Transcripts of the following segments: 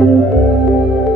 thank you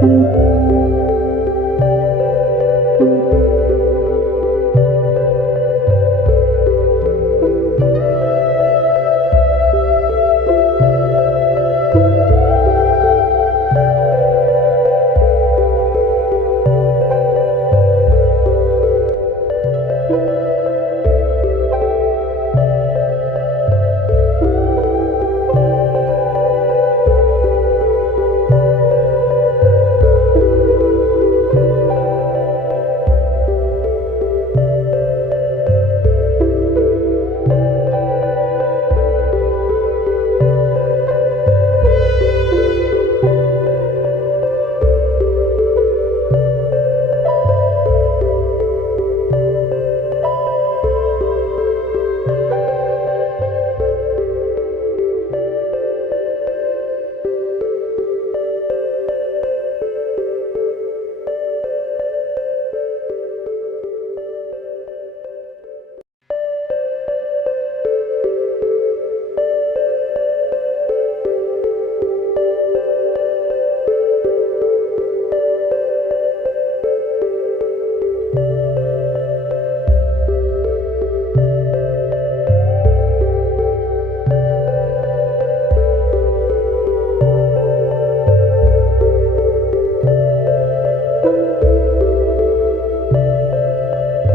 Thank you.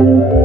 thank you